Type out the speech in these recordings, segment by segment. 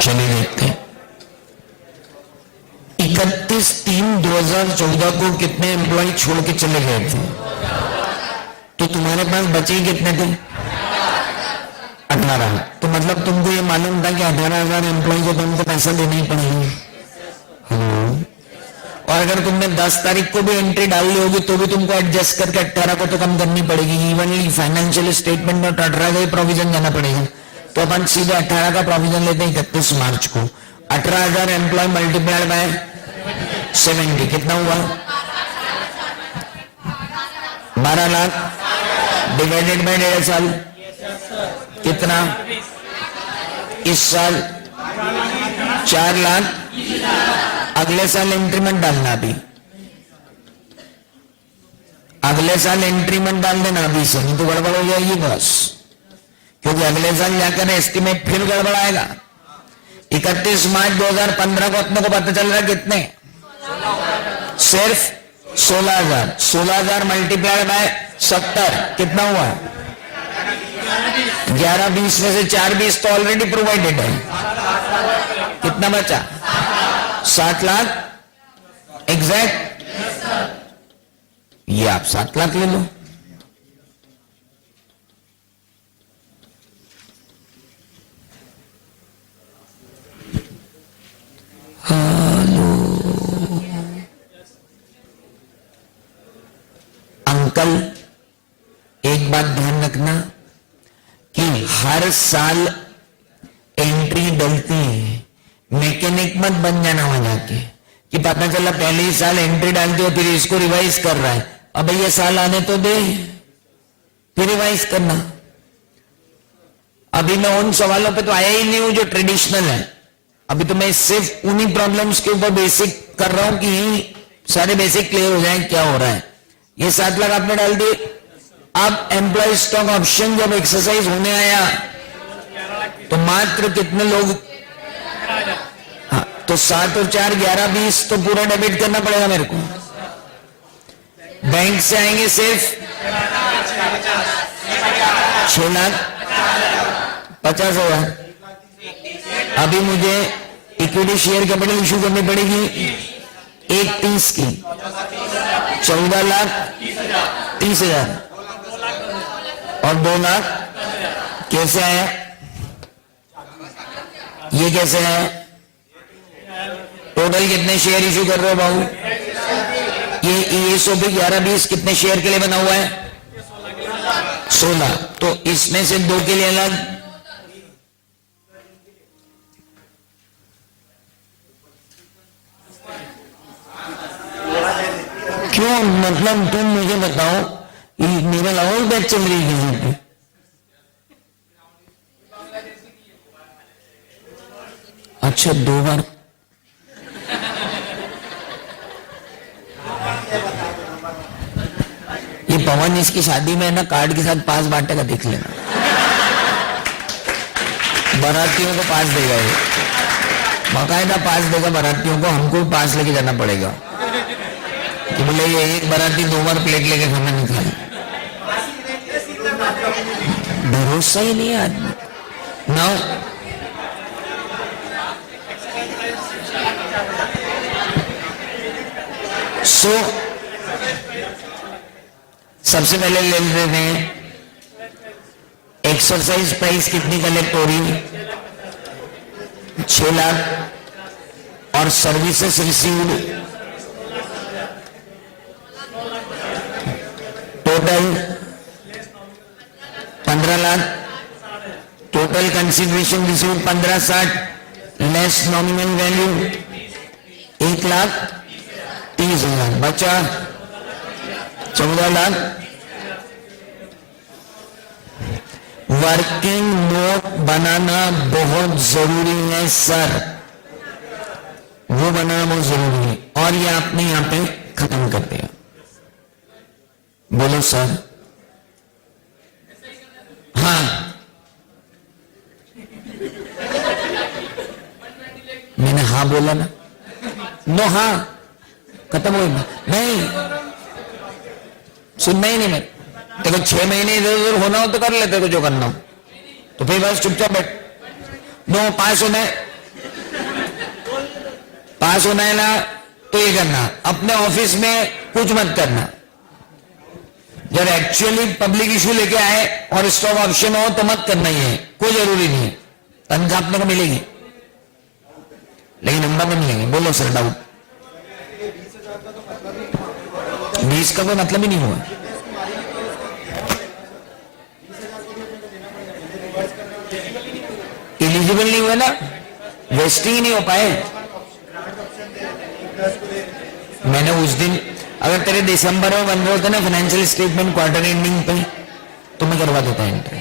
चलिए देखते हैं 31/3/2014 को कितने एम्प्लॉय छोड़ के चले गए थे? तो तुम्हारे पास बचे कितने थे? 18। तो मतलब तुमको ये मालूम था कि 18,000 एम्प्लॉय को तुमको पैसा देना ही पड़ेगा। और अगर तुमने 10 तारीख को भी एंट्री डाल ली होगी तो भी तुमको एडजस्ट करके 18 को तो कम करनी पड़ेगी। इवनली फाइनेंशियल स्टेटमेंट में 18 का ही प्रोविजन देना पड़ेगा। तो अपन सीधे 18 का प्रोविजन लेते हैं 31 मार्च को। 18,000 एम्प्लॉय मल्टीप्लाइड बाय 70 कितना हुआ? 12 लाख डिवाइडेड बाय 1.5 साल कितना? इस साल 4 लाख। अगले साल इंक्रीमेंट डालना, अभी अगले साल इंक्रीमेंट डाल देना अभी से, नहीं तो गड़बड़ हो जाएगी बस, क्योंकि अगले साल जाकर एस्टिमेट फिर गड़बड़ाएगा। 31 मार्च 2015 को अपने को पता चल रहा है कितने? सिर्फ 16,000। 16,000 मल्टीप्लाइड बाय 70 कितना हुआ? 11-20 में से 4-20 तो ऑलरेडी प्रोवाइडेड है। कितना बचा? 7 लाख एग्जैक्ट। ये आप 7 लाख ले लो। अंकल, एक बात ध्यान रखना कि हर साल एंट्री डलती है। मैकेनिक मत बन जाना वहां जाके कि पता चला पहले ही साल एंट्री डालते हो फिर इसको रिवाइज कर रहा है। अब ये साल आने तो दे, फिर रिवाइज करना। अभी मैं उन सवालों पे तो आया ही नहीं हूं जो ट्रेडिशनल है। अभी तो मैं सिर्फ उन्हीं प्रॉब्लम्स के ऊपर बेसिक कर रहा हूं कि सारे बेसिक क्लियर हो जाए क्या हो रहा है। ये 7 लाख आपने डाल दिए। अब एम्प्लॉय स्टॉक ऑप्शन जब एक्सरसाइज होने आया तो मात्र कितने लोग? हाँ, तो 7 और 4 11 20 तो पूरा डेबिट करना पड़ेगा मेरे को। बैंक से आएंगे सिर्फ 6,50,000। अभी मुझे इक्विटी शेयर कैपिटल इश्यू करनी पड़ेगी 1/30 की, 14,30,000 और 2 लाख। कैसे आया ये? कैसे आया? टोटल कितने शेयर इश्यू कर रहे हो बाबू? ये ESOP 11-20 कितने शेयर के लिए बना हुआ है? 16। तो इसमें से 2 के लिए अलग। क्यों? मतलब तुम मुझे बताओ, मेरा लाहौल बैच चल रही है यहाँ पे। अच्छा 2 बार। ये पवन इसकी शादी में ना कार्ड के साथ पास बांटेगा, देख लेना। बारातियों को पास देगा ये, बाकायदा पास देगा बारातियों को। हमको भी पास लेके जाना पड़ेगा कि बोले ये एक बाराती 2 बार प्लेट लेके खाना नहीं खाए। भरोसा ही नहीं है आदमी। नाउ सो सबसे पहले ले लेते हैं एक्सरसाइज प्राइस कितनी कलेक्ट हो रही? 6 लाख। और services received total 15 lakh. Total consideration received 1560 less nominal value 1,30,000। बचा 14 लाख। वर्किंग नोट बनाना बहुत जरूरी है सर, वो बनाना बहुत जरूरी है। और ये आपने यहां पे खत्म कर दिया। बोलो सर। हाँ, मैंने हाँ बोला ना? नो हाँ, खत्म हो गया। नहीं सुनना ही नहीं। मैं तेरे 6 महीने इधर उधर होना हो तो कर लेते को जो करना हो, तो फिर बस चुपचाप बैठ। नो पास होना है, पास होना है ना तो ये करना। अपने ऑफिस में कुछ मत करना। जब एक्चुअली पब्लिक इश्यू लेके आए और स्टॉक ऑप्शन हो तो मत करना ही है, कोई जरूरी नहीं है। तनख्वाह अपने को मिलेगी लेकिन नंबर में मिलेंगे। बोलो सर डाउट। 20 का कोई मतलब ही नहीं हुआ। एलिजिबल नहीं हुआ ना, वेस्टिंग ही नहीं हो पाए। मैंने उस दिन अगर तेरे दिसंबर में बन रहे होते ना फाइनेंशियल स्टेटमेंट क्वार्टर एंडिंग पे तो मैं करवा देता एंट्री।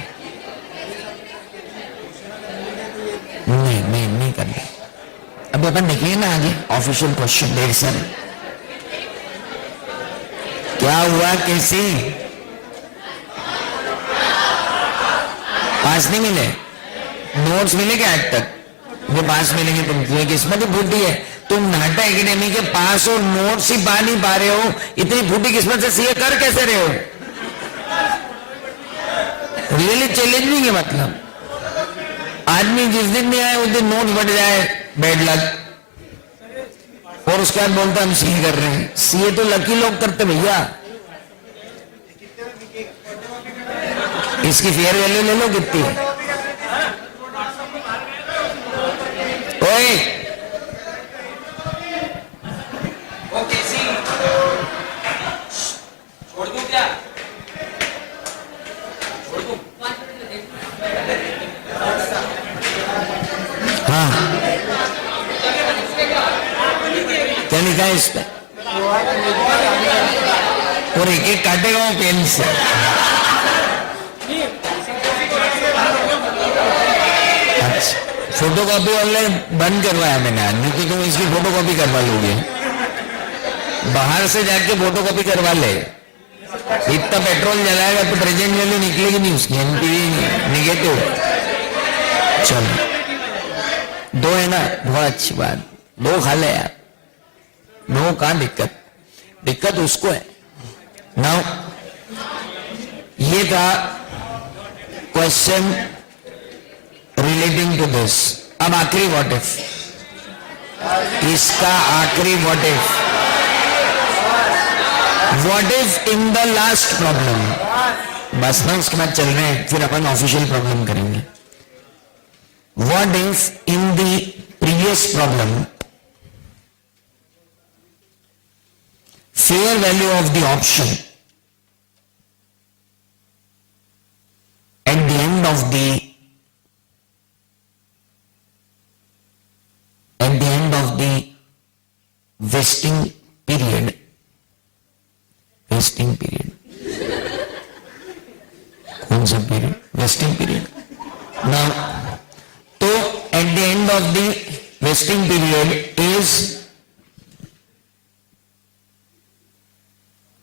नहीं करना। अब अपन देखिए ना आगे ऑफिशियल क्वेश्चन। देख सर क्या हुआ? कैसी पास नहीं मिले? नोट्स मिले क्या आज तक? जो पास मिलेंगे तुम किस्मत ही फूटी है। तुम नाटा एकेडमी के पास हो, नोट्स ही पा नहीं पा रहे हो, इतनी फूटी किस्मत से सीए कर कैसे रहे हो? रियली चैलेंजिंग है। मतलब आदमी जिस दिन नहीं आए उस दिन नोट बढ़ जाए, बैड लक, और उसके बाद बोलता हम सीए कर रहे हैं। सीए तो लकी लोग करते भैया। इसकी फेयर वैल्यू ले लो कितनी है। ओए छोड़ दूं क्या? छोड़ दूं? हाँ, क्या लिखा है इस पे? और एक एक काटेगा वो पेन से। अच्छा, फोटो कॉपी ऑनलाइन बंद करवाया मैंने, नहीं तो तुम इसकी फोटो कॉपी करवा लोगे। बाहर से जाके फोटो कॉपी करवा ले। इतना पेट्रोल जलाएगा तो प्रेजेंट वैल्यू निकलेगी नहीं उसकी, एनपीवी निगेटिव। चलो, दो है ना, बहुत अच्छी बात, दो खा ले यार। नो, कहां दिक्कत? दिक्कत उसको है। नाउ ये था क्वेश्चन रिलेटिंग टू दिस। अब आखिरी व्हाट इफ, इसका आखिरी what if, what if in the last problem. बस ना, उसके बाद चल रहे हैं, फिर अपन ऑफिशियल प्रॉब्लम करेंगे। What if in the previous problem fair value of the option at the end of the vesting period, कौन सा पीरियड? Vesting period. नाउ तो at the end of the vesting period is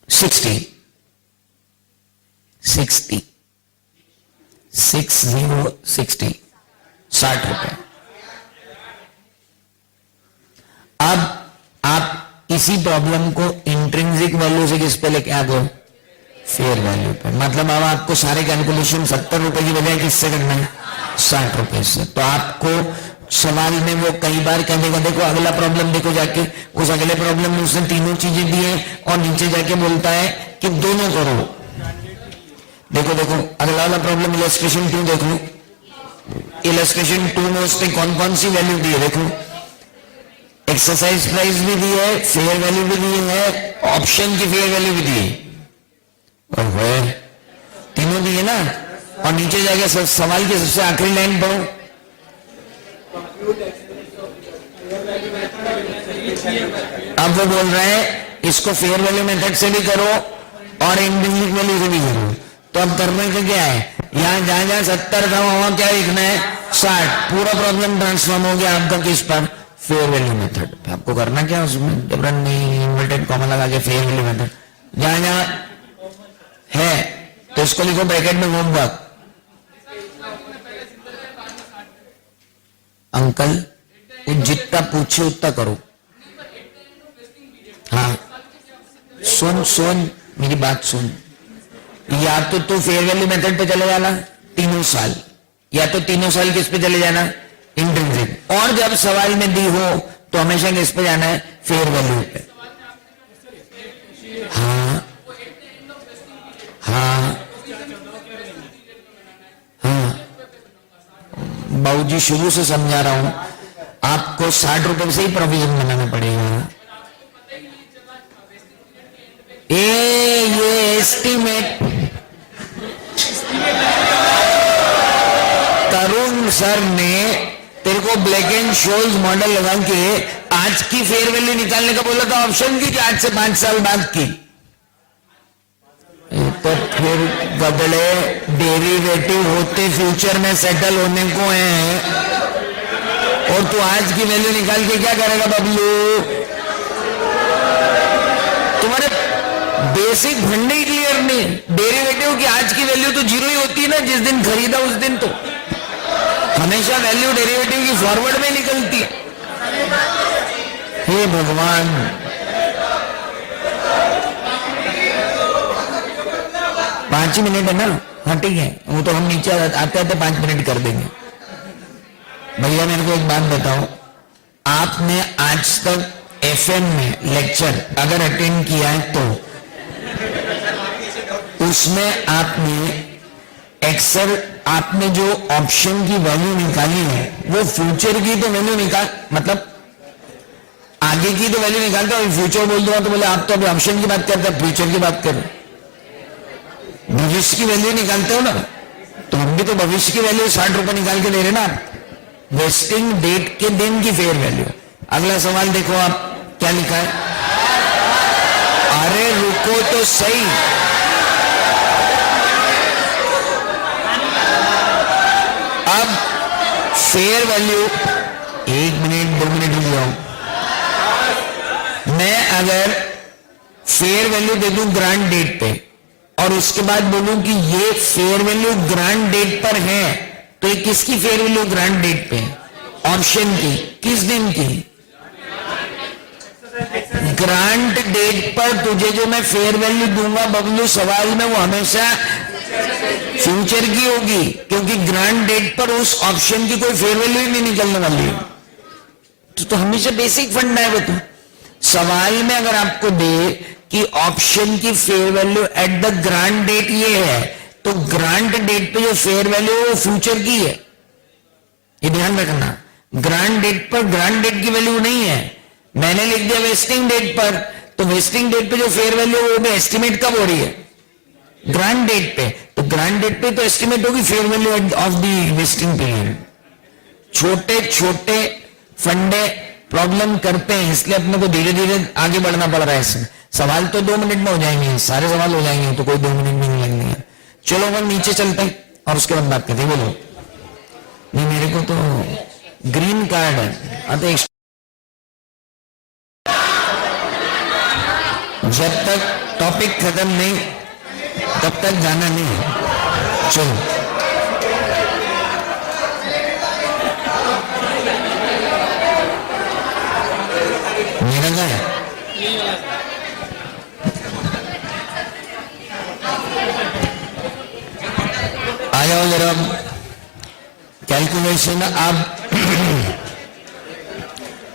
60 60 रुपए। अब आप इसी problem को intrinsic value से किस पे लेके आ गए? फेयर वैल्यू पे। मतलब अब आपको सारे कैलकुलेशन 70 रुपए की बजाय किससे करना है? 60 रुपए से। तो आपको सवाल में वो कई बार क्या देगा, देखो अगला प्रॉब्लम देखो जाके, उस अगले प्रॉब्लम में उसने तीनों चीजें दी है और नीचे जाके बोलता है कि दोनों करो। देखो देखो अगला वाला प्रॉब्लम इलस्ट्रेशन 2 देख लो। इलस्ट्रेशन 2 में उसने कौन कौन सी वैल्यू दी है देखो। एक्सरसाइज प्राइस भी दी है, फेयर वैल्यू भी दी है, ऑप्शन की फेयर वैल्यू भी दी है, और तीनों दी है ना। और नीचे जाके सवाल की सबसे आखिरी लाइन पढ़ो। अब वो बोल रहे हैं इसको फेयर वैल्यू मेथड से भी करो और इंट्रिंसिक वैल्यू से भी करो। तो अब करने का क्या है, यहां जहां जहां 70 था वहां क्या लिखना है? 60। पूरा प्रॉब्लम ट्रांसफॉर्म हो गया आपका किस पर? Fair value method. आपको करना क्या उसमें? डिफरेंट नहीं, इन्वर्टेड कॉमा लगा के फेयर वैल्यू मेथड जहां जहां है तो इसको लिखो ब्रैकेट में होमवर्क। अंकल जितना पूछे उतना करो। हाँ सुन मेरी बात सुन। या तो तू फेयर वैल्यू मेथड पे चले जाना 3 साल, या तो 3 साल किस पे चले जाना? इंट्रिंसिक। और जब सवाल में दी हो तो हमेशा किस पे जाना है? फेयर वैल्यू पे। हाँ हाँ हाँ, बाबूजी शुरू से समझा रहा हूं आपको, 60 रुपए से ही प्रोविजन बनाना पड़ेगा। ये एस्टीमेट तरुण सर ने तेरे को ब्लैक एंड शोल्स मॉडल लगा के आज की फेयर वैल्यू निकालने का बोला था ऑप्शन की, कि आज से 5 साल बाद की। तो फिर बदले डेरिवेटिव होते फ्यूचर में सेटल होने को हैं, और तू आज की वैल्यू निकाल के क्या करेगा बबलू? तुम्हारे बेसिक फंडे ही क्लियर नहीं। डेरिवेटिव की आज की वैल्यू तो 0 ही होती है ना, जिस दिन खरीदा उस दिन। तो हमेशा वैल्यू डेरिवेटिव की फॉरवर्ड में निकलती है। हे भगवान, पांच ही मिनट है ना? हाँ ठीक है, वो तो हम नीचे आते आते 5 मिनट कर देंगे। भैया मेरे को एक बात बताओ, आपने आज तक एफएम में लेक्चर अगर अटेंड किया है तो उसमें आपने एक्सेल, आपने जो ऑप्शन की वैल्यू निकाली है वो फ्यूचर की तो वैल्यू निकाल, मतलब आगे की तो वैल्यू निकालता हूं, फ्यूचर बोल दूंगा तो बोले आप तो अभी ऑप्शन की बात करते हैं, फ्यूचर की बात करो। भविष्य की वैल्यू निकालते हो ना, तो हम भी तो भविष्य की वैल्यू 60 रुपए निकाल के ले रहे ना। वेस्टिंग डेट के दिन की फेयर वैल्यू। अगला सवाल देखो आप क्या लिखा है। अरे रुको तो सही, अब फेयर वैल्यू, 1 मिनट 2 मिनट रुक जाओ। मैं अगर फेयर वैल्यू दे दूं ग्रांट डेट पे और उसके बाद बोलूं कि ये फेयर वैल्यू ग्रांट डेट पर है, तो ये किसकी फेयर वैल्यू ग्रांट डेट पे? ऑप्शन की। किस दिन की? ग्रांट डेट पर तुझे जो मैं फेयर वैल्यू दूंगा बबलू सवाल में, वो हमेशा फ्यूचर की होगी, क्योंकि ग्रांट डेट पर उस ऑप्शन की कोई फेयर वैल्यू ही नहीं निकलने वाली है। तो हमेशा बेसिक फंडा है वो। तो सवाल में अगर आपको दे कि ऑप्शन की fair value at the grant date ये है, तो ग्रांट डेट पे जो फेयर वैल्यू है वो फ्यूचर की है, ये ध्यान रखना। ग्रांट डेट पर ग्रांट डेट की वैल्यू नहीं है। मैंने लिख दिया वेस्टिंग डेट पर, तो वेस्टिंग डेट पे जो फेयर वैल्यू है वो भी एस्टिमेट कब हो रही है? ग्रांट डेट पे। तो ग्रांट डेट पे तो एस्टिमेट होगी fair value of the vesting period. छोटे छोटे फंडे प्रॉब्लम करते हैं, इसलिए अपने को धीरे धीरे आगे बढ़ना पड़ रहा है। इसमें सवाल तो 2 मिनट में हो जाएंगे, सारे सवाल हो जाएंगे, तो कोई 2 मिनट भी नहीं लगने हैं। चलो हम नीचे चलते हैं और उसके बाद बात करते हैं। बोलो। नहीं, मेरे को तो ग्रीन कार्ड है। अतः जब तक टॉपिक खत्म नहीं तब तक जाना नहीं है। चलो मेरा क्या है? आ जाओ जरा कैलकुलेशन। अब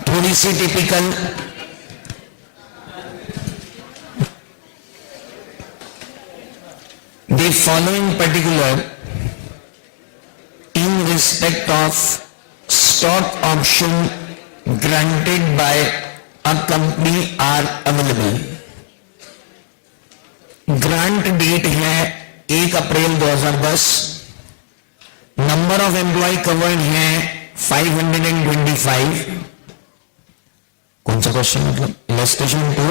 थोड़ी सी typical, the following particular in respect of stock option granted by a company are available. Grant date है 1 April 2010। Number of employee covered है 525। कौन सा क्वेश्चन? मतलब इलस्ट्रेशन 2,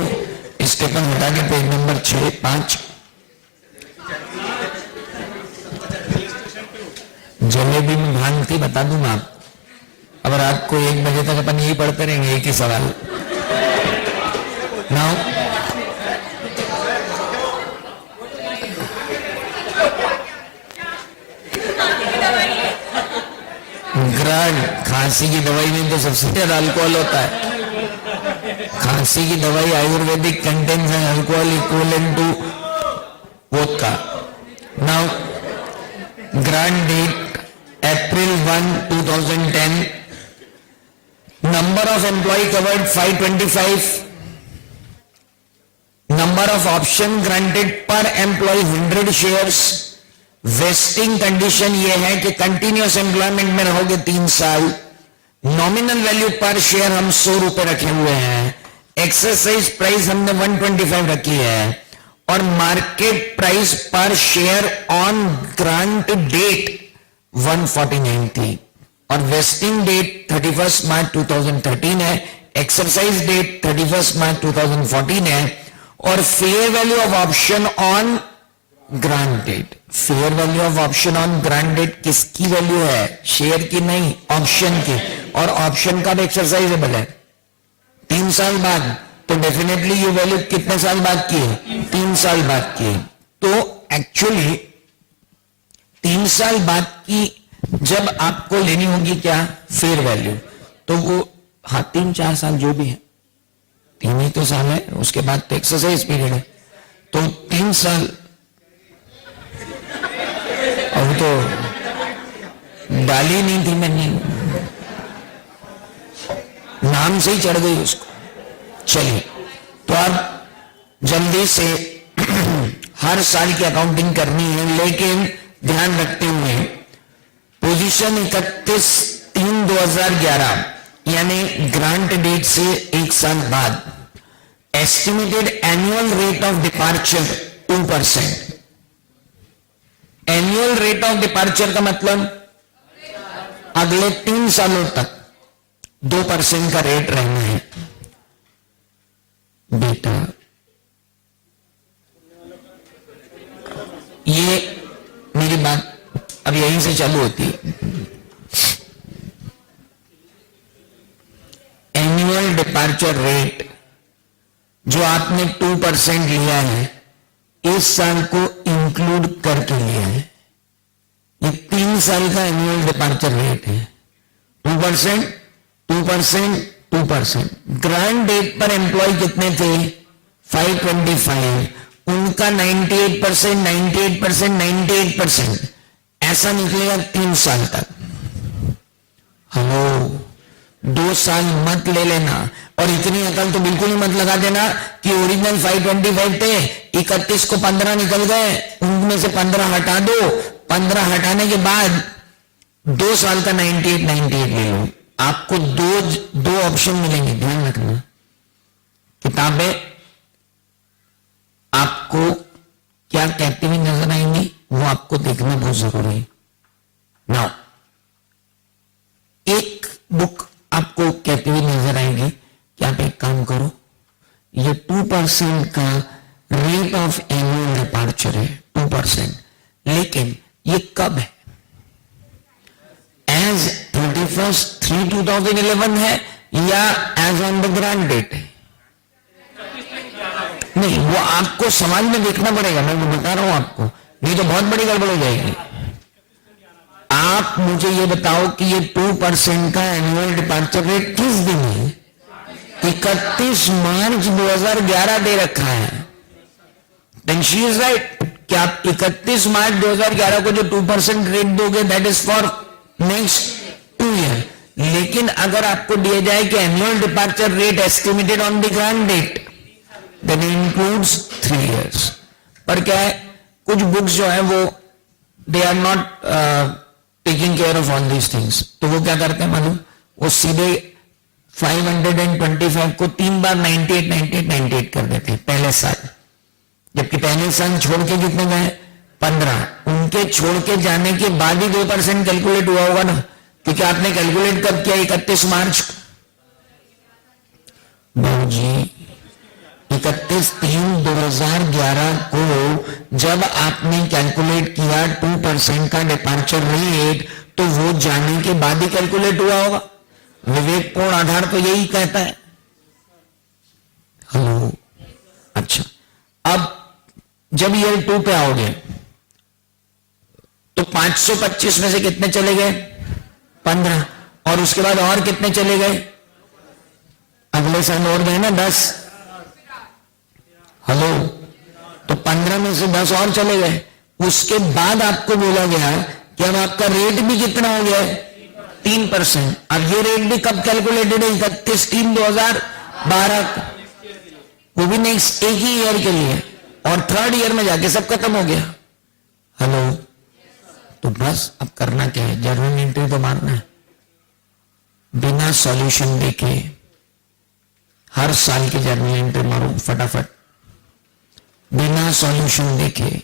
स्टेपन हटा के पेज नंबर 6 5। जलेबी में भांति बता दूंगा आप। अब रात को 1 बजे तक अपन यही पढ़ते रहेंगे, एक ही सवाल। नाउ ग्रांट, खांसी की दवाई में तो सबसे ज्यादा अल्कोहल होता है। खांसी की दवाई आयुर्वेदिक कंटेन्स है alcohol equivalent to vodka. Now grant date April 1, 2010. Number of employee covered 525. Number of option granted per employee 100 shares. Vesting condition ये है कि continuous employment में रहोगे 3 साल। Nominal value per share हम 100 रुपए रखे हुए हैं। Exercise price हमने 125 रखी है और market price per share on grant date 149 थी और वेस्टिंग डेट 31 मार्च 2013 है। एक्सरसाइज डेट 31 मार्च 2014 है और fair value of option on grant date. Fair value of option on grant date किसकी वैल्यू है? शेयर की नहीं, ऑप्शन की। और ऑप्शन का भी एक्सरसाइजेबल है 3 साल बाद, तो डेफिनेटली ये वैल्यू कितने साल बाद की है? 3 साल बाद की है। तो एक्चुअली 3 साल बाद की जब आपको लेनी होगी क्या? फेयर वैल्यू, तो वो 3-4 साल जो भी है 3 ही तो साल है, उसके बाद तो एक्सरसाइज पीरियड है, तो 3 साल। अब तो डाली नहीं थी मैंने, नाम से ही चढ़ गई उसको। चलिए, तो अब जल्दी से हर साल की अकाउंटिंग करनी है, लेकिन ध्यान रखते हुए पोजीशन 31/3/2011 यानी ग्रांट डेट से 1 साल बाद estimated annual rate of departure 2%। Annual rate of departure का मतलब अगले 3 सालों तक 2% का रेट रहना है। बेटा ये मेरी बात अब यहीं से चालू होती है। एनुअल डिपार्चर रेट जो आपने 2% लिया है, इस साल को इंक्लूड करके लिया है। ये 3 साल का एनुअल डिपार्चर रेट है। 2%, 2%, 2%। ग्रांट डेट पर एम्प्लॉय कितने थे? 525। उनका 98%, 98%, 98% ऐसा निकलेगा 3 साल तक। हेलो, 2 साल मत ले लेना। और इतनी अकल तो बिल्कुल ही मत लगा देना कि ओरिजिनल 525 थे, 31 को 15 निकल गए, उनमें से 15 हटा दो। 15 हटाने के बाद 2 साल का 98, 98 ले लो। आपको दो ऑप्शन मिलेंगे, ध्यान रखना। किताबें आपको क्या कहती हुई नजर आएंगी, वो आपको देखना बहुत जरूरी है। नाउ, एक बुक आपको कहती हुई नजर आएगी कि आप एक काम करो, ये 2% का रेट ऑफ एनुअल डिपार्चर है, 2%, लेकिन ये कब है? एज 31/3/2011 है या as on the grant date है? नहीं, वो आपको समाज में देखना पड़ेगा, मैं बता रहा हूं आपको, नहीं तो बहुत बड़ी गड़बड़ हो जाएगी। आप मुझे ये बताओ कि ये 2% का एनुअल डिपार्चर रेट किस दिन है? 31 मार्च 2011 दे रखा है। देन शी इज राइट कि आप 31 मार्च 2011 को जो 2% रेट दोगे, that is for next 2 year. लेकिन अगर आपको दिया जाए कि annual departure rate estimated on the grant date, then includes 3 years. पर क्या है, कुछ बुक्स जो है वो they are not taking care of all these things, तो वो क्या करते हैं मालूम? वो सीधे 525 को 3 बार 98, 98, 98 कर देते हैं पहले साल। जबकि पहले साल छोड़ के कितने गए? 15। उनके छोड़ के जाने के बाद ही 2% कैलकुलेट हुआ होगा ना, क्योंकि आपने कैलकुलेट कब किया? 31 मार्च। जी 31/3/2011 को जब आपने कैलकुलेट किया 2% का डिपार्चर रेट, तो वो जाने के बाद ही कैलकुलेट हुआ होगा। विवेकपूर्ण आधार तो यही कहता है। हेलो, अच्छा, अब जब ईयर 2 पे आओगे तो 525 में से कितने चले गए? 15। और उसके बाद और कितने चले गए? अगले साल और गए ना 10। हेलो, तो 15 में से 10 और चले गए। उसके बाद आपको बोला गया कि अब आपका रेट भी कितना हो गया है? 3%। अब ये रेट भी कब कैलकुलेटेड है? 31/3/2012, वो भी नेक्स्ट एक ही ईयर के लिए, और 3rd ईयर में जाके सब खत्म हो गया। हेलो, तो बस अब करना क्या है? जर्नल एंट्री तो मारना है, बिना सॉल्यूशन देखे हर साल की जर्नल एंट्री मारो फटाफट, बिना सॉल्यूशन देखे।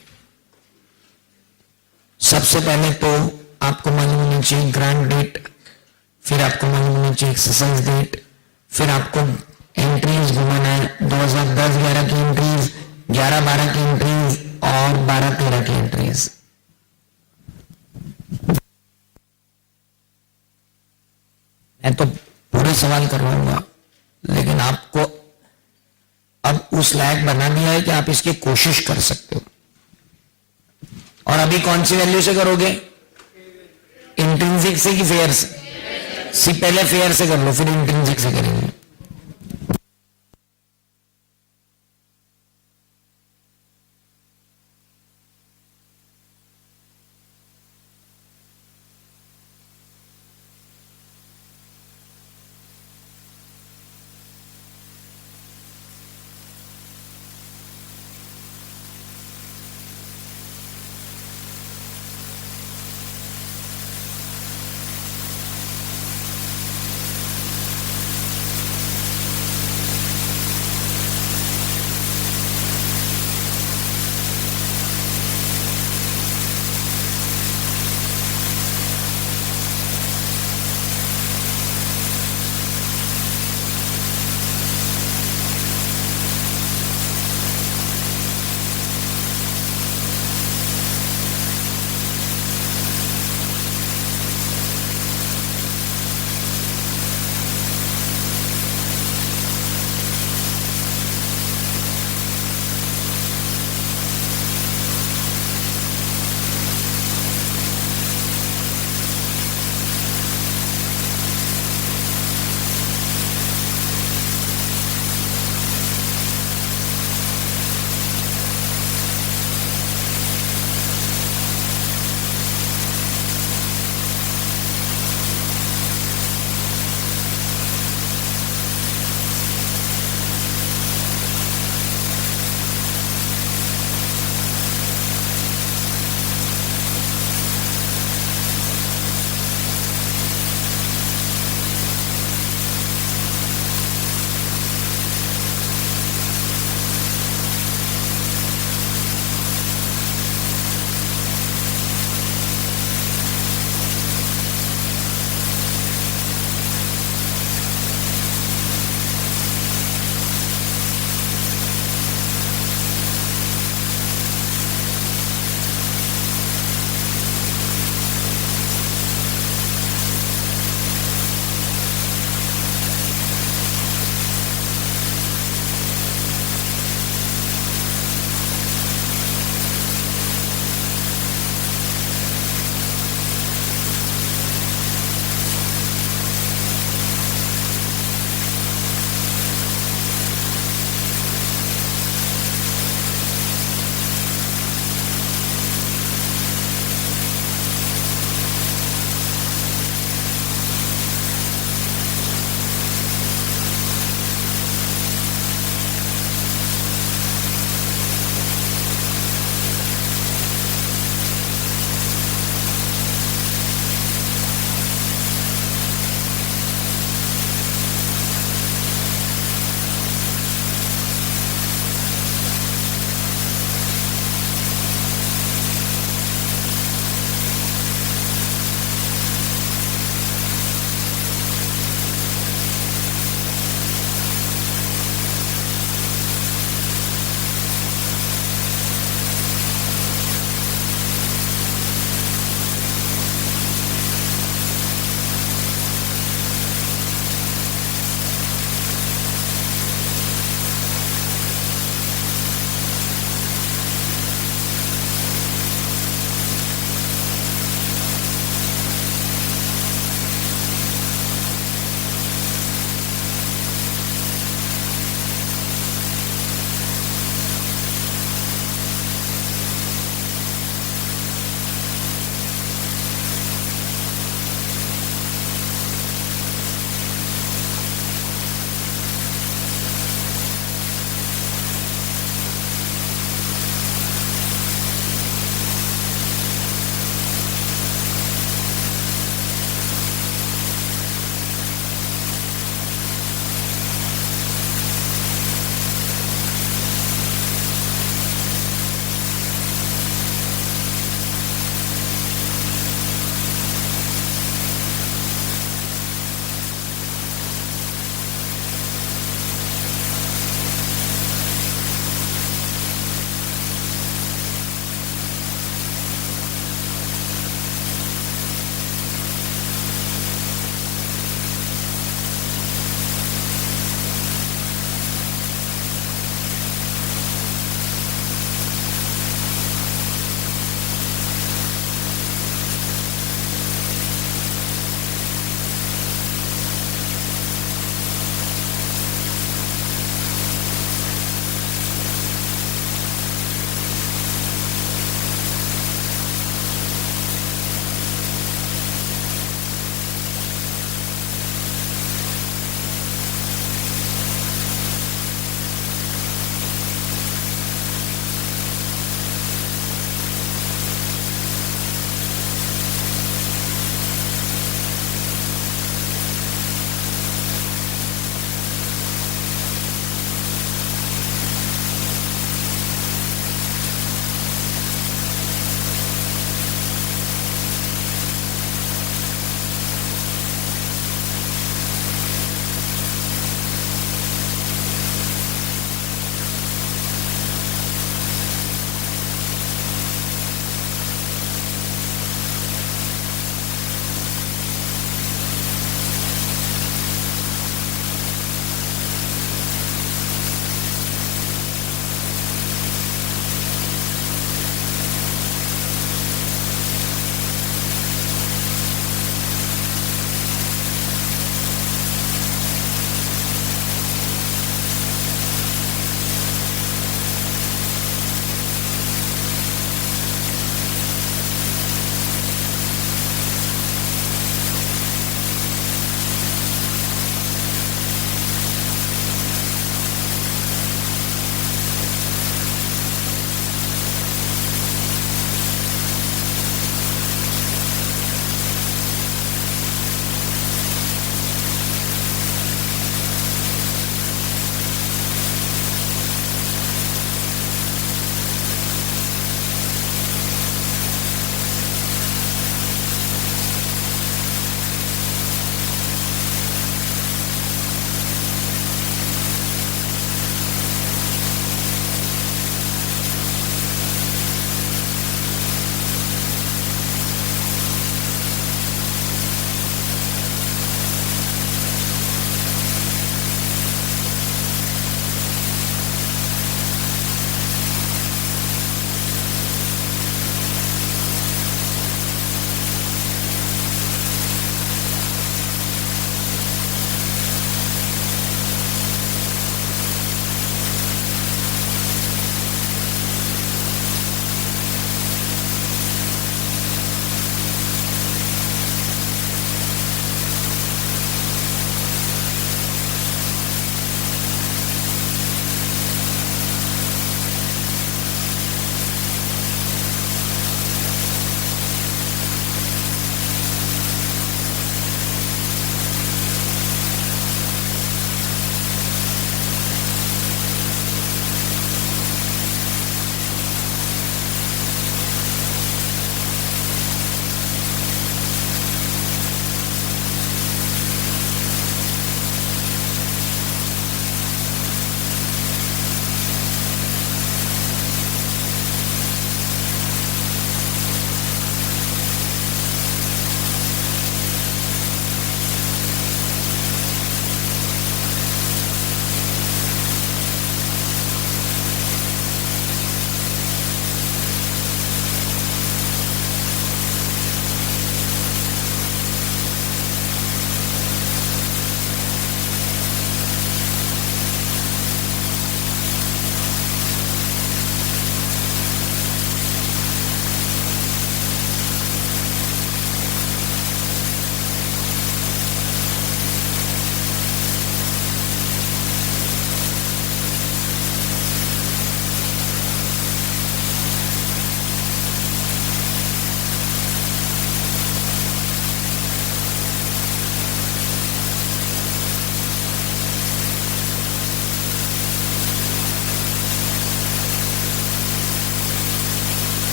सबसे पहले तो आपको मालूम होना चाहिए ग्रांट डेट, फिर आपको मालूम होना चाहिए एक्सरसाइज डेट, फिर आपको एंट्रीज घुमाना है। 2010-11 की एंट्रीज, 11-12 की एंट्रीज और 12-13 की एंट्रीज। मैं तो पूरे सवाल करवाऊंगा, लेकिन आपको अब उस लायक बना दिया है कि आप इसकी कोशिश कर सकते हो। और अभी कौन सी वैल्यू से करोगे? इंट्रिंसिक से कि फेयर से? पहले फेयर से कर लो, फिर इंट्रिंसिक से करेंगे।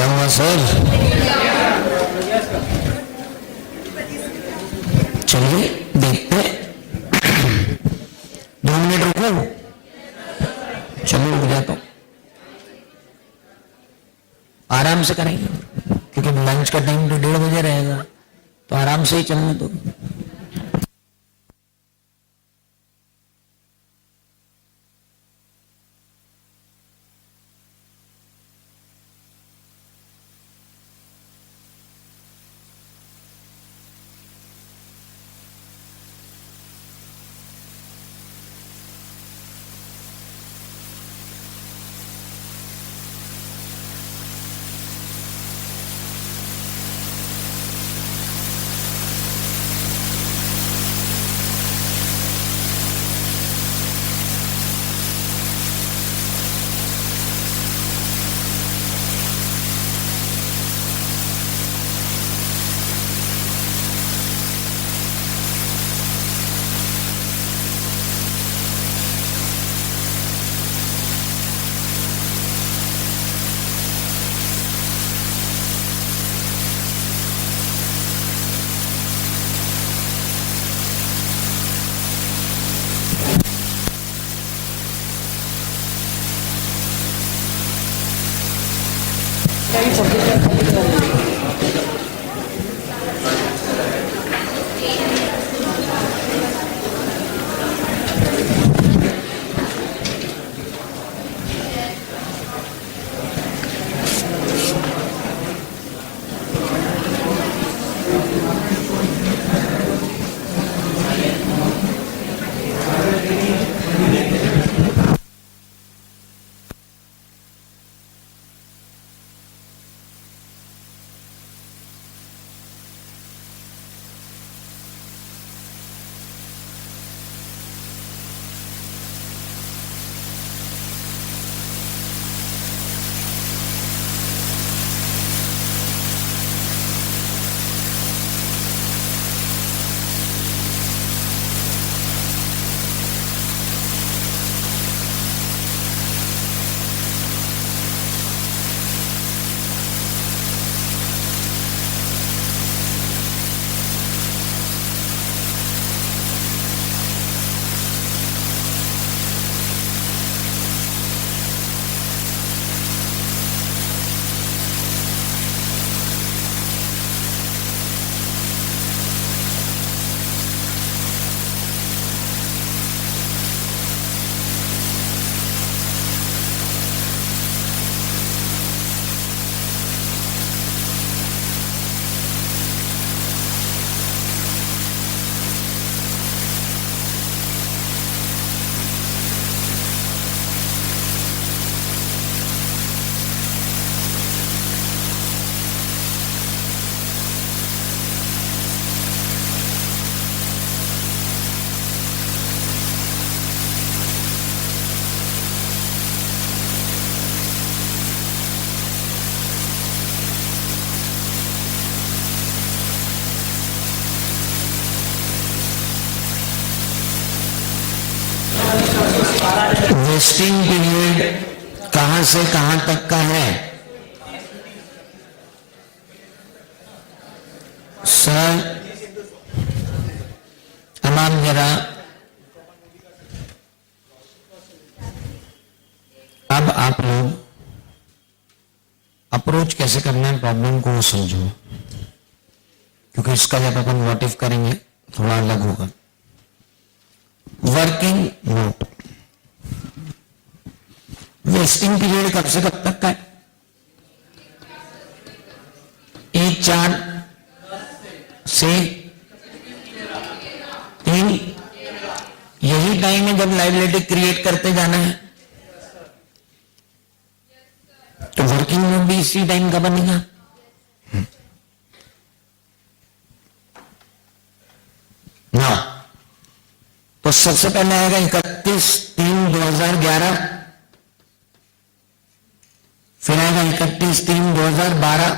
क्या हुआ सर? चलिए देखते हैं। 2 मिनट रुको। चलो रुक जाता हूं, आराम से करेंगे क्योंकि लंच का टाइम तो 1:30 बजे रहेगा, तो आराम से ही चलना। तो वेस्टिंग पीरियड कहां से कहां तक का है सर? तमाम जरा अब आप लोग अप्रोच कैसे करना है प्रॉब्लम को वो समझो, क्योंकि इसका जब अपन व्हाट इफ करेंगे थोड़ा अलग होगा। वर्किंग नोट, वेस्टिंग पीरियड कब से कब तक का है? 1/4 से 3, यही टाइम है जब लायबिलिटी क्रिएट करते जाना है, तो वर्किंग नोट भी इसी टाइम का बनेगा। ना तो सबसे पहले आएगा 31/3/2011, फिर आएगा 31/3/2012,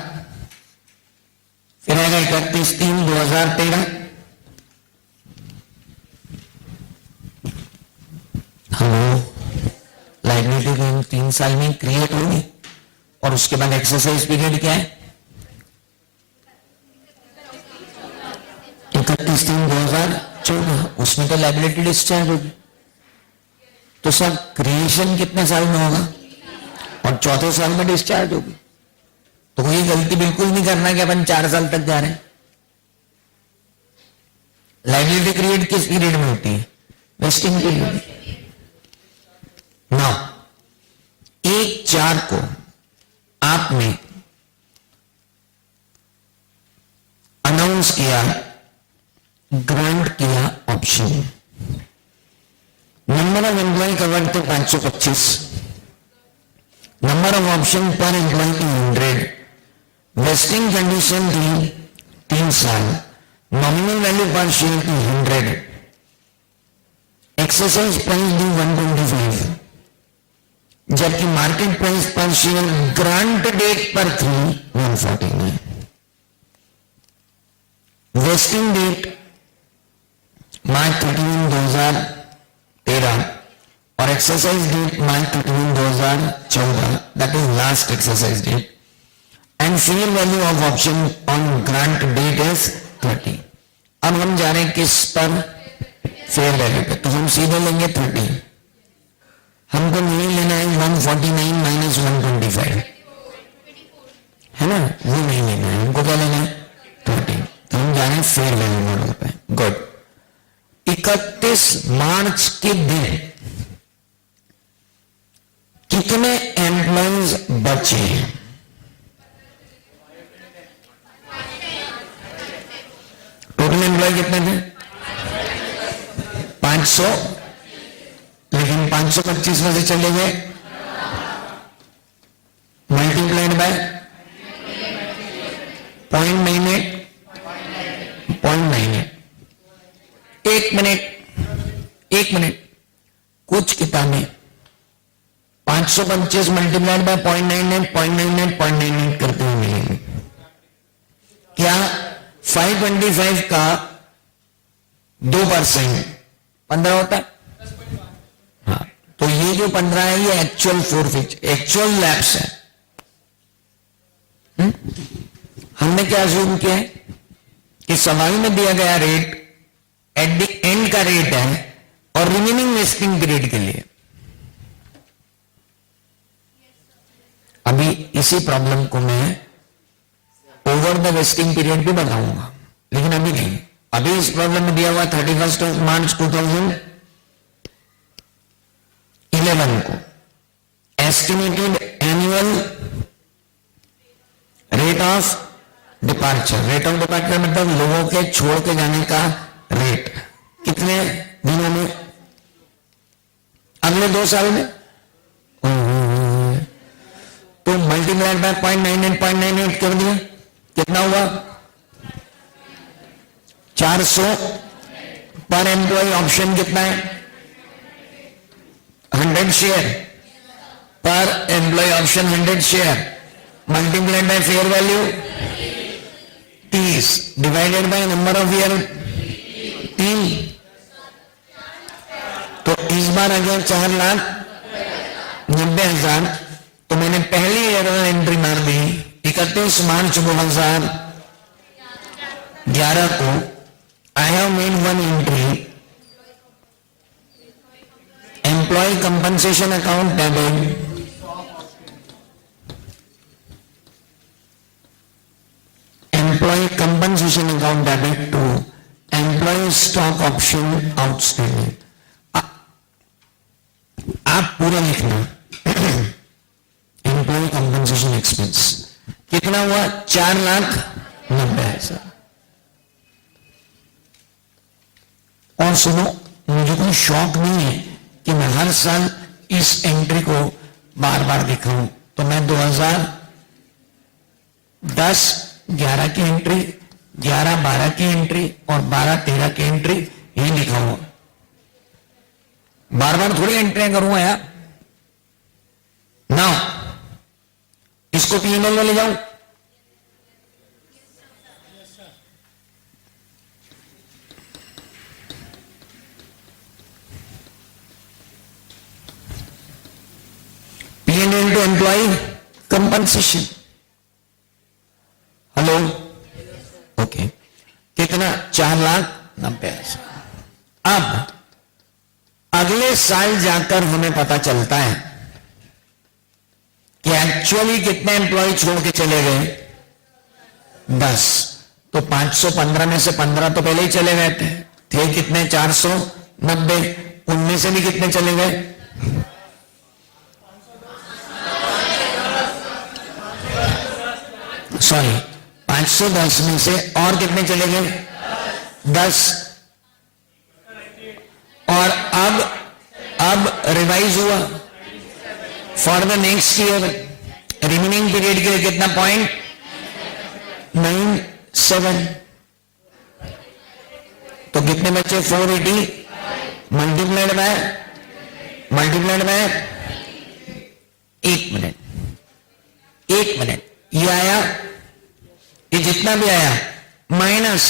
फिर आएगा 31/3/2013। हेलो, लाइबिलिटी इन 3 साल में क्रिएट होगी, और उसके बाद एक्सरसाइज पीरियड क्या है? 31/3/2014, उसमें तो लायबिलिटी डिस्चार्ज होगी। तो सर क्रिएशन कितने साल में होगा? और चौथे साल में डिस्चार्ज होगी। तो ये गलती बिल्कुल नहीं करना कि अपन 4 साल तक जा रहे हैं। लायबिलिटी क्रिएट किस पीरियड में होती है? Vesting period. नाउ 1/4 को आपने अनाउंस किया, ग्रांट किया option. Number of employee covered थे 525, नंबर ऑफ ऑप्शन पर एम्प्लॉय की 100, वेस्टिंग कंडीशन थी 3 साल, नॉमिनल वैल्यू पर शेयर की 100, एक्सरसाइज प्राइस दी 125, जबकि मार्केट प्राइस पर शेयर ग्रांट डेट पर थी 149। वेस्टिंग डेट मार्च 31, 2013 और exercise date March 31, 2014, that is last exercise date, and fair value of option on grant date is 30। अब हम जा रहे हैं किस पर? फेयर वैल्यू पे। तो हम सीधे लेंगे 30। हमको नहीं लेना है 149 माइनस 125, है ना, वो नहीं लेना है। हमको क्या लेना है? 30। तो हम जा रहे हैं फेयर वैल्यू मॉडल पे। गुड। 31 मार्च के दिन कितने एम्प्लॉयज बचे हैं? टोटल एम्प्लॉय कितने थे? 500, लेकिन 525 में से चले गए, मल्टीप्लाइड बाय 0.98, 0.98। एक मिनट, कुछ किताबें 525 मल्टीप्लाइड बाय 0.98 करते हुए मिलेंगे। क्या 525 का 2% 15 होता है? हाँ, तो ये जो 15 है ये एक्चुअल फोरफिट, एक्चुअल लैप्स है। हमने क्या अज्यूम किया है कि सवाल में दिया गया रेट एट द एंड का रेट है और रिमेनिंग वेस्टिंग पीरियड के लिए। अभी इसी प्रॉब्लम को मैं ओवर द वेस्टिंग पीरियड भी बताऊंगा, लेकिन अभी नहीं। अभी इस प्रॉब्लम में दिया हुआ 31 मार्च 2011 को estimated annual rate of departure. Rate of departure मतलब लोगों के छोड़ के जाने का रेट कितने दिनों में? अगले 2 साल में। तो मल्टीप्लाइड बाय 0.98 कर दिया, कितना हुआ? 400 पर एम्प्लॉय। ऑप्शन कितना है? 100 शेयर पर employee. Option 100 share multiplied by fair value 30 divided by number of year 3। तो इस बार आ गया 4,90,000। तो मैंने पहली एरर एंट्री मार दी 31 मार्च 2011 को। I have made one entry, employee compensation account debit, employee compensation account debit to employee stock option outstanding। आप पूरा लिखना एम्प्लॉय कंपनसेशन एक्सपेंस कितना हुआ? 4,90,000। और सुनो, मुझे कोई शौक नहीं है कि मैं हर साल इस एंट्री को बार बार दिखाऊं। तो मैं 2010-11 की एंट्री, 11-12 की एंट्री और 12-13 की एंट्री ये दिखाऊंगा। बार बार थोड़ी एंट्रियां करूंगा यार। ना इसको पीएनएल में ले जाऊं। PNL to employee compensation. Hello, okay, कितना? 4,90,000। अब अगले साल जाकर हमें पता चलता है कि एक्चुअली कितने एम्प्लॉय छोड़ के चले गए? 10। तो 515 में से 15 तो पहले ही चले गए थे कितने? 490। उनमें से भी कितने चले गए? सॉरी, 510 में से और कितने चले गए? 10। और अब रिवाइज हुआ for the next year, remaining period के लिए कितना? 0.97। तो कितने बचे? 480 मल्टीप्लाइड बाय 1 मिनट, ये आया, ये जितना भी आया माइनस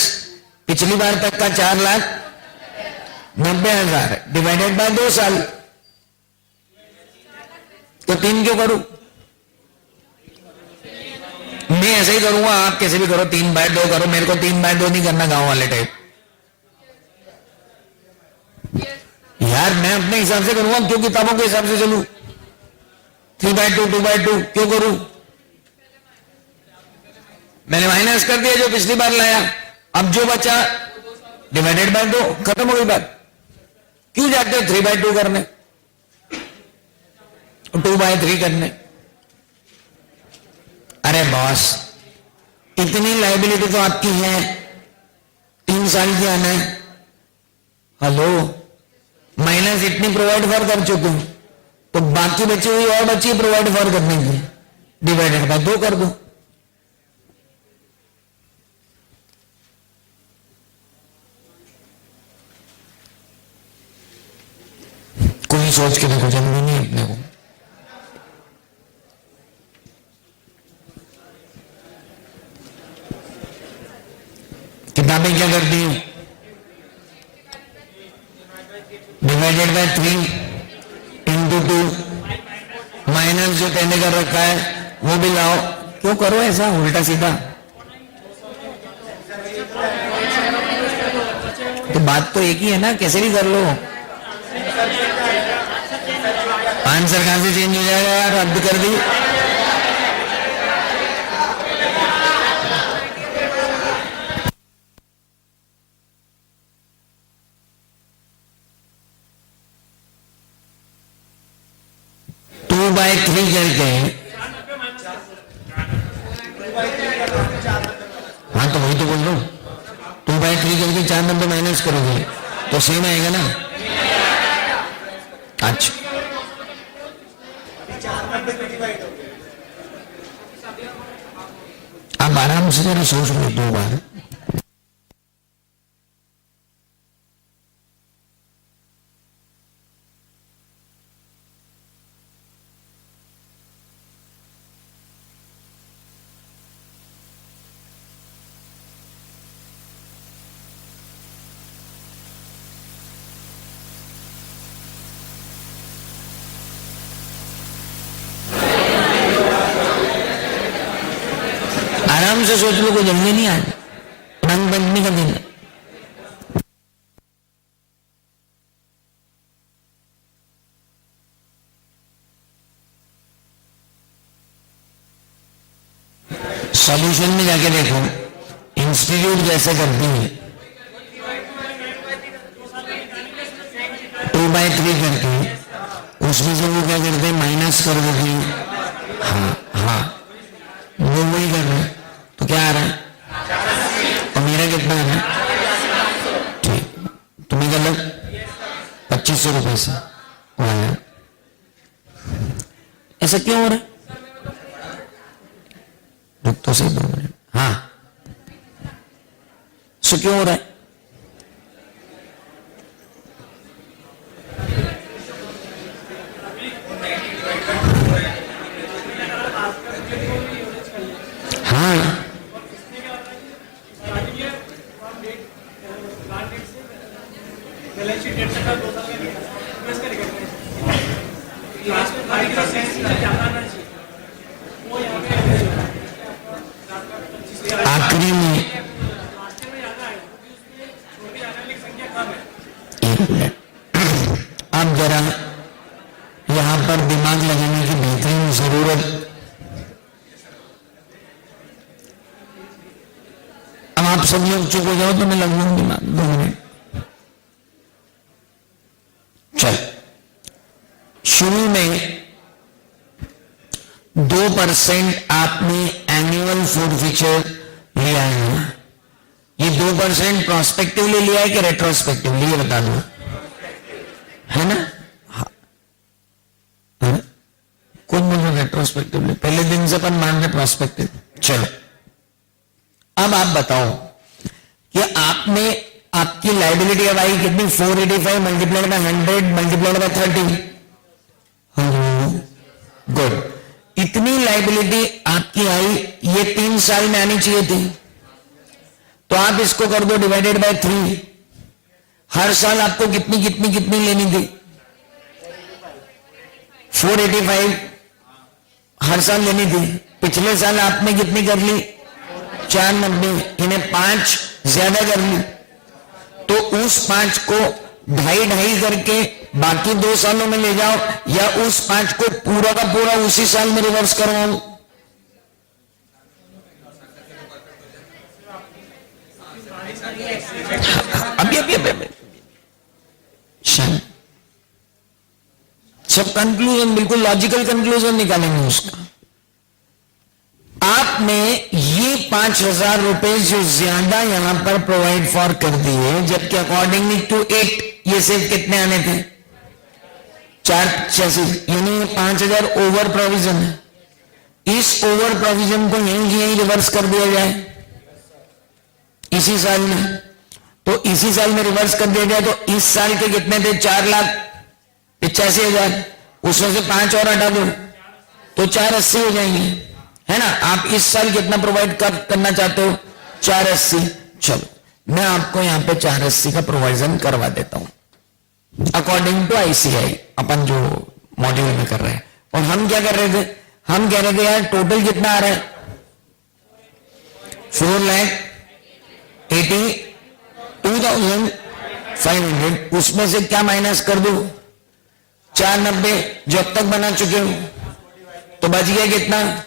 पिछली बार तक का 4,90,000 डिवाइडेड बाय 2 साल। तो 3 क्यों करूं? मैं ऐसे ही करूंगा, आप कैसे भी करो, 3/2 करो। मेरे को 3/2 नहीं करना गांव वाले टाइप। यार मैं अपने हिसाब से करूंगा, क्यों किताबों के हिसाब से चलूं? 3/2 2/2 क्यों करूं? मैंने माइनस कर दिया जो पिछली बार लाया, अब जो बचा डिवाइडेड बाय 2, खत्म हो गई बात। क्यों जाते हो 3/2 करने, 2/3 करने? अरे बॉस, इतनी लाइबिलिटी तो आपकी है, 3 साल की आना है। हेलो, माइनस इतनी प्रोवाइड फॉर कर चुके हूं, तो बाकी बची हुई और बची प्रोवाइड फॉर करने की, डिवाइडेड बाय 2 कर दो। कोई सोच के देखो, जरूरी नहीं अपने को। किताबें क्या करती हैं? डिवाइडेड बाय 3 इंटू 2, माइनस जो पहले कर रखा है वो भी लाओ। क्यों करो ऐसा उल्टा सीधा? तो बात तो एक ही है ना, कैसे भी कर लो। आंसर कहां से चेंज हो जाएगा यार? रद्द कर दी। टू बाय 3 करके, हाँ तो वही तो बोल रहा हूं, 2/3 करके 490 माइनस करोगे तो सेम आएगा ना। अच्छा, आप आराम से जरा सोच लो 2 बार। आराम से सोच लो, कोई जल्दी नहीं आए, रंग बंदनी का दिन। सॉल्यूशन में जाके देखो, इंस्टीट्यूट जैसे करती है 2/3 करके, उसमें से वो क्या करते हैं? माइनस कर देते हैं। हाँ, वो वही कर रहे हैं। तो क्या आ रहा है? और मेरा कितना आ रहा है? ठीक, तुम्हें गलत 2500 रुपए से आया। ऐसा क्यों हो रहा है? रुक तो सही 2 मिनट। हाँ, सो क्यों हो रहा है? हाँ, जनवरी में, एक मिनट, आप जरा यहां पर दिमाग लगाने की बेहतरीन जरूरत। अब आप सब लोग चुप हो जाओ तो मैं लगूंगा दिमाग 2 मिनट। चल, शुरू में 2% आपने एनुअल फोरफीचर लिया है। ये 2% प्रोस्पेक्टिवली लिया है कि रेट्रोस्पेक्टिवली, ये बता दो, है ना? हाँ, कौन बोल रहा रेट्रोस्पेक्टिवली? पहले दिन से अपन मान रहे प्रोस्पेक्टिव। चलो, अब आप बताओ कि आपने आपकी लाइबिलिटी अब आई कितनी? 485 multiplied by 100 multiplied by 30। Good, इतनी लाइबिलिटी आपकी आई, ये 3 साल में आनी चाहिए थी, तो आप इसको कर दो डिवाइडेड बाय 3। हर साल आपको कितनी कितनी कितनी लेनी थी? 485 हर साल लेनी थी। पिछले साल आपने कितनी कर ली? 490, इन्हें 5 ज्यादा कर ली, तो उस 5 को 2.5 करके बाकी 2 सालों में ले जाओ, या उस 5 को पूरा का पूरा उसी साल में रिवर्स करवाओ। अभी सब कंक्लूजन, बिल्कुल लॉजिकल कंक्लूजन निकालेंगे उसका। आपने ये 5,000 रुपए जो ज्यादा यहां पर प्रोवाइड फॉर कर दिए, जबकि अकॉर्डिंगली टू 8 ये सिर्फ कितने आने थे? 485, यानी 5,000 ओवर प्रोविजन है। इस ओवर प्रोविजन को यहीं रिवर्स कर दिया जाए इसी साल में, तो इसी साल में रिवर्स कर दिया जाए तो इस साल के कितने थे? 4,85,000, उसमें से 5 और हटा दो तो 480 हो जाएंगे, है ना? आप इस साल कितना प्रोवाइड करना चाहते हो? 480। चलो, मैं आपको यहां पे 480 का प्रोविजन करवा देता हूं अकॉर्डिंग टू आईसीआई, अपन जो मॉड्यूल में कर रहे हैं। और हम क्या कर रहे थे? हम कह रहे थे यार टोटल कितना आ रहा है? 4,82,500, उसमें से क्या माइनस कर दो? 490 जो अब तक बना चुके हो, तो बच गया कितना?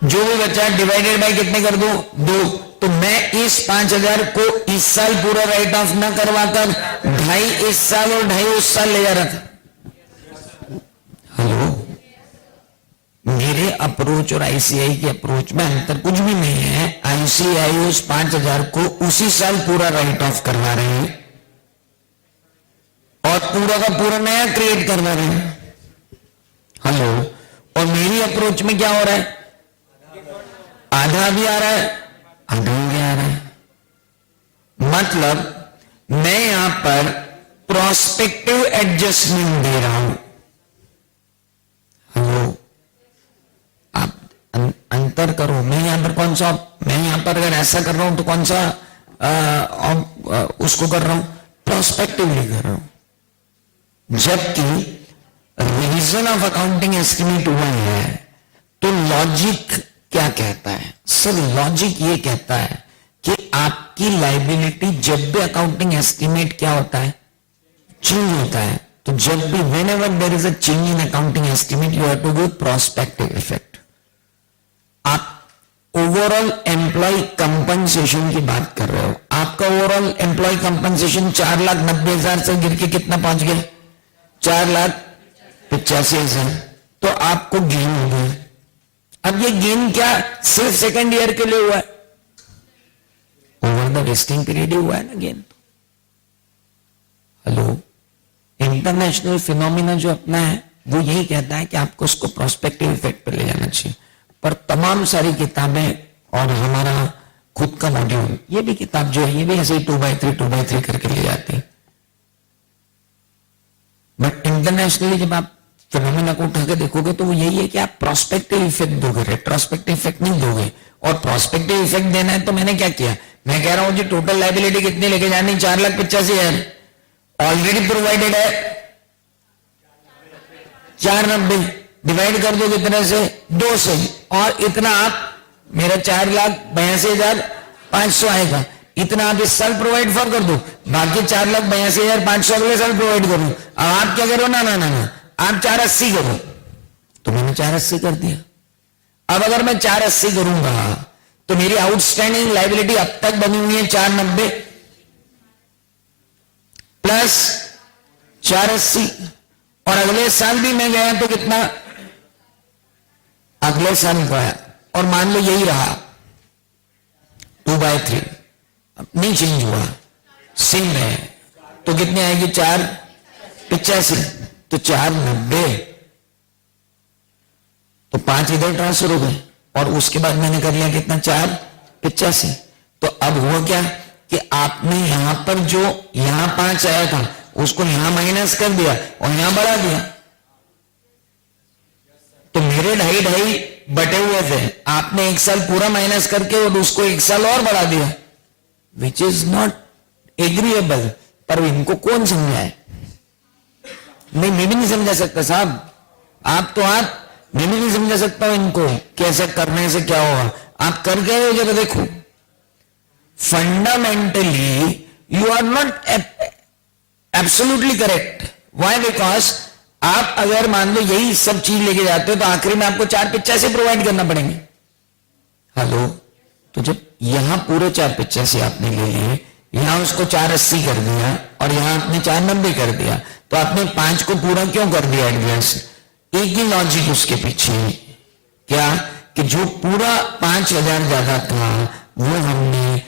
जो भी बचा डिवाइडेड बाय कितने कर दो? 2। तो मैं इस 5,000 को इस साल पूरा राइट ऑफ ना करवाकर 2.5 इस साल और 2.5 उस साल ले जा रहा था। हेलो, मेरे अप्रोच और आईसीआई के अप्रोच में अंतर कुछ भी नहीं है। आईसीआई उस 5,000 को उसी साल पूरा राइट ऑफ करवा रहे हैं और पूरा का पूरा नया क्रिएट करवा रहे हैं। हेलो, और मेरी अप्रोच में क्या हो रहा है? आधा भी आ रहा है, आधा भी आ रहा है। मतलब मैं यहां पर प्रोस्पेक्टिव एडजस्टमेंट दे रहा हूं। हेलो, आप अंतर करो। मैं यहां पर कौन सा, मैं यहां पर अगर ऐसा कर रहा हूं तो कौन सा उसको कर रहा हूं? प्रोस्पेक्टिवली कर रहा हूं। जबकि रिवीजन ऑफ अकाउंटिंग एस्टिमेट हुआ है, तो लॉजिक क्या कहता है? सर, लॉजिक ये कहता है कि आपकी लाइबिलिटी जब भी अकाउंटिंग एस्टिमेट क्या होता है? चेंज होता है। तो जब भी whenever there is a change in accounting estimate you have to go prospective effect. आप ओवरऑल एम्प्लॉय कंपनसेशन की बात कर रहे हो। आपका ओवरऑल एम्प्लॉय कंपनसेशन 4,90,000 से गिर के कितना पहुंच गया? 4,85,000। तो आपको गेन हो गया। अब ये गेन क्या सिर्फ सेकेंड ईयर के लिए हुआ है? ओवर द वेस्टिंग पीरियड ही हुआ है ना गेन। हेलो, इंटरनेशनल फिनोमिना जो अपना है वो यही कहता है कि आपको उसको प्रोस्पेक्टिव इफेक्ट पे ले जाना चाहिए। पर तमाम सारी किताबें और हमारा खुद का मॉड्यूल, ये भी किताब जो है ये भी ऐसे ही 2x3 करके ले जाती है। बट इंटरनेशनली जब आप फिनोमेना को उठा के देखोगे तो वो यही है कि आप प्रोस्पेक्टिव इफेक्ट दोगे, रेट्रोस्पेक्टिव इफेक्ट नहीं दोगे। और प्रोस्पेक्टिव इफेक्ट देना है तो मैंने क्या किया? मैं कह रहा हूं जी टोटल लाइबिलिटी कितनी लेके जानी? 4,85,000 ऑलरेडी प्रोवाइडेड है। 490 डिवाइड कर दो कितने से? 2 से, और इतना आप मेरा 4,82,500 आएगा, इतना आप इस साल प्रोवाइड फॉर कर दो, बाकी 4,82,500 अगले साल प्रोवाइड करो। अब आप क्या करो, ना ना ना ना, आप 480 करो। तो मैंने 480 कर दिया। अब अगर मैं 480 करूंगा तो मेरी आउटस्टैंडिंग लाइबिलिटी अब तक बनी हुई है 490 प्लस 480, और अगले साल भी मैं गया तो कितना, अगले साल गया और मान लो यही रहा 2/3, नहीं चेंज हुआ, सेम है, तो कितने आएगी, 485, तो 490, तो 5 इधर ट्रांसफर हो गए, और उसके बाद मैंने कर लिया कितना, 485। तो अब हुआ क्या कि आपने यहां पर जो यहां 5 आया था उसको यहां माइनस कर दिया और यहां बढ़ा दिया, तो मेरे 2.5 बटे हुए थे, आपने एक साल पूरा माइनस करके और उसको एक साल और बढ़ा दिया, विच इज नॉट एग्रीएबल। पर इनको कौन समझाए, नहीं मैं भी नहीं समझा सकता साहब, आप तो आप, मैं भी नहीं समझा सकता हूं इनको कैसे करने से क्या होगा। आप कर गए हो जब देखो, fundamentally you are not absolutely correct. Why? Because आप अगर मान लो यही सब चीज लेके जाते हो तो आखिरी में आपको 485 प्रोवाइड करना पड़ेंगे। हेलो, तो जब यहां पूरे 485 आपने ले लिए, यहां उसको 480 कर दिया और यहां आपने 490 कर दिया, तो आपने 5 को पूरा क्यों कर दिया एडवांस? एक ही लॉजिक उसके पीछे, क्या कि जो पूरा 5,000 ज्यादा था वो हमने